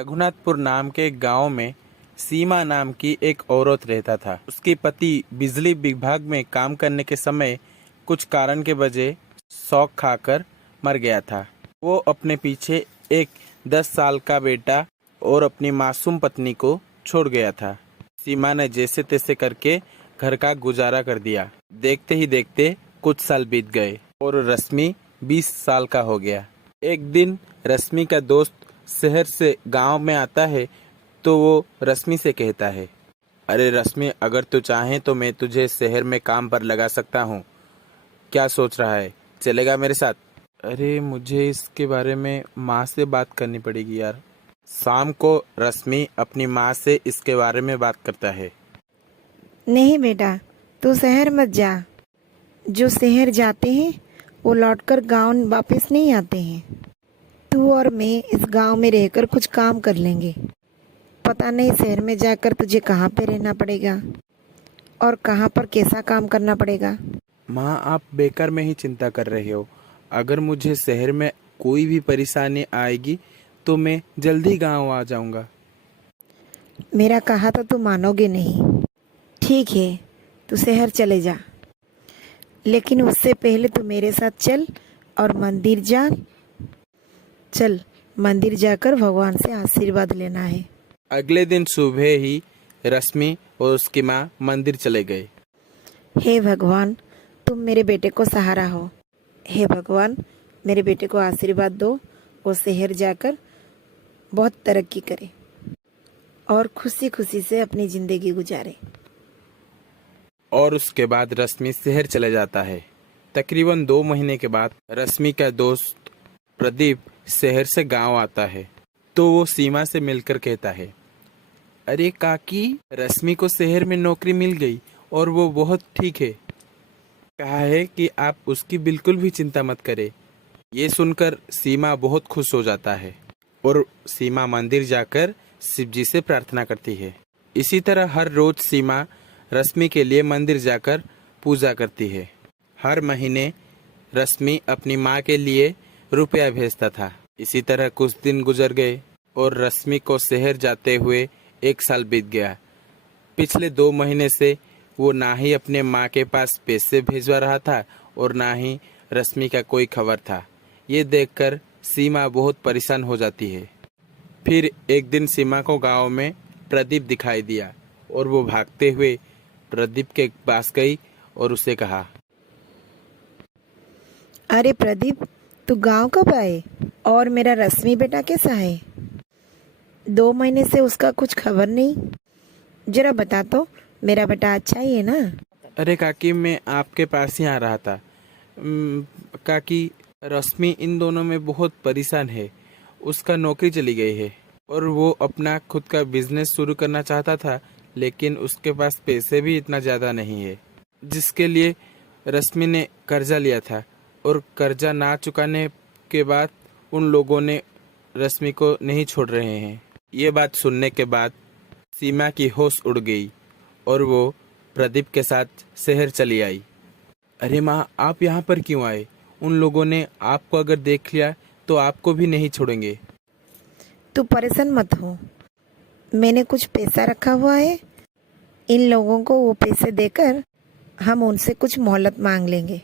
रघुनाथपुर नाम के एक गांव में सीमा नाम की एक औरत रहता था। उसके पति बिजली विभाग में काम करने के समय कुछ कारण के वजह शौक खाकर मर गया था। वो अपने पीछे एक 10 साल का बेटा और अपनी मासूम पत्नी को छोड़ गया था। सीमा ने जैसे तैसे करके घर का गुजारा कर दिया। देखते ही देखते कुछ साल बीत गए और रश्मि 20 साल का हो गया। एक दिन रश्मि का दोस्त शहर से गांव में आता है तो वो रश्मि से कहता है, अरे रश्मि, अगर तू चाहे तो मैं तुझे शहर में काम पर लगा सकता हूँ। क्या सोच रहा है, चलेगा मेरे साथ? अरे मुझे इसके बारे में माँ से बात करनी पड़ेगी यार। शाम को रश्मि अपनी माँ से इसके बारे में बात करता है। नहीं बेटा, तू शहर मत जा। जो शहर जाते हैं वो लौटकर गांव वापस नहीं आते हैं। तू और मैं इस गांव में रहकर कुछ काम कर लेंगे। पता नहीं शहर में जाकर तुझे कहाँ पे रहना पड़ेगा और कहाँ पर कैसा काम करना पड़ेगा। माँ, आप बेकार में ही चिंता कर रहे हो। अगर मुझे शहर में कोई भी परेशानी आएगी तो मैं जल्दी गांव आ जाऊंगा। मेरा कहा तो तू मानोगे नहीं। ठीक है, तू शहर चले जा, लेकिन उससे पहले तू मेरे साथ चल और मंदिर जा। चल, मंदिर जाकर भगवान से आशीर्वाद लेना है। अगले दिन सुबह ही रश्मि और उसकी माँ मंदिर चले गए। हे भगवान, तुम मेरे बेटे को सहारा हो। हे भगवान, मेरे बेटे को आशीर्वाद दो। वो शहर जाकर बहुत तरक्की करे और खुशी खुशी से अपनी जिंदगी गुजारे। और उसके बाद रश्मि शहर चले जाता है। तकरीबन 2 महीने के बाद रश्मि का दोस्त प्रदीप शहर से गांव आता है तो वो सीमा से मिलकर कहता है, अरे काकी, रश्मि को शहर में नौकरी मिल गई और वो बहुत ठीक है। कहा है कि आप उसकी बिल्कुल भी चिंता मत करें। ये सुनकर सीमा बहुत खुश हो जाता है और सीमा मंदिर जाकर शिव जी से प्रार्थना करती है। इसी तरह हर रोज सीमा रश्मि के लिए मंदिर जाकर पूजा करती है। हर महीने रश्मि अपनी माँ के लिए रुपया भेजता था। इसी तरह कुछ दिन गुजर गए और रश्मि को शहर जाते हुए 1 साल बीत गया। पिछले 2 महीने से वो ना ही अपने माँ के पास पैसे भेजवा रहा था और ना ही रश्मि का कोई खबर था। ये देखकर सीमा बहुत परेशान हो जाती है। फिर एक दिन सीमा को गांव में प्रदीप दिखाई दिया और वो भागते हुए प्रदीप के पास गई और उसे कहा, अरे प्रदीप, तू गांव कब आए और मेरा रश्मि बेटा कैसा है? 2 महीने से उसका कुछ खबर नहीं। जरा बता तो, मेरा बेटा अच्छा ही है ना? अरे काकी, मैं आपके पास ही आ रहा था। काकी, रश्मि इन दोनों में बहुत परेशान है। उसका नौकरी चली गई है और वो अपना खुद का बिजनेस शुरू करना चाहता था, लेकिन उसके पास पैसे भी इतना ज़्यादा नहीं है, जिसके लिए रश्मि ने कर्जा लिया था और कर्जा ना चुकाने के बाद उन लोगों ने रश्मि को नहीं छोड़ रहे हैं। ये बात सुनने के बाद सीमा की होश उड़ गई और वो प्रदीप के साथ शहर चली आई। अरे माँ, आप यहाँ पर क्यों आए? उन लोगों ने आपको अगर देख लिया तो आपको भी नहीं छोड़ेंगे। तू परेशान मत हो, मैंने कुछ पैसा रखा हुआ है। इन लोगों को वो पैसे देकर हम उनसे कुछ मोहलत मांग लेंगे।